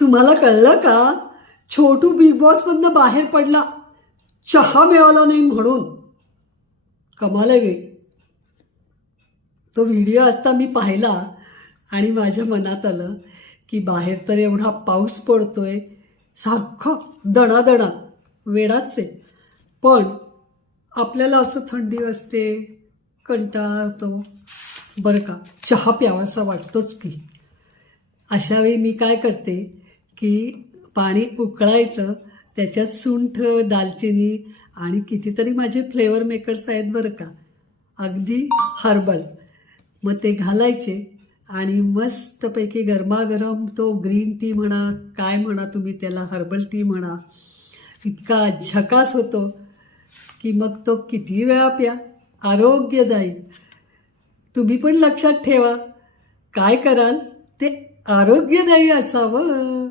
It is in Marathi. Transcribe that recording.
तुम्हाला कळलं का? छोटू बिग बॉसमधनं बाहेर पडला. चहा मिळाला नाही म्हणून. कमाल आहे तो व्हिडिओ आता मी पाहिला आणि माझ्या मनात आलं की बाहेर तर एवढा पाऊस पडतोय. सारखं दणादणा. वेडाच आहे. पण आपल्याला असं थंडी असते कंटाळा बरं का चहा प्यावासा वाटतोच की. अशावेळी मी काय करते की पाणी उकळायचं त्याच्यात सुंठ दालचिनी आणि कितीतरी माझे फ्लेवर मेकर्स आहेत बरं का. अगदी हर्बल. मग ते घालायचे आणि मस्तपैकी गरमागरम तो ग्रीन टी म्हणा काय म्हणा तुम्ही त्याला हर्बल टी म्हणा इतका झकास होतो की मग तो किती वेळा प्या. आरोग्यदायी. तुम्ही पण लक्षात ठेवा. काय कराल? ते आरोग्यदायी असावं.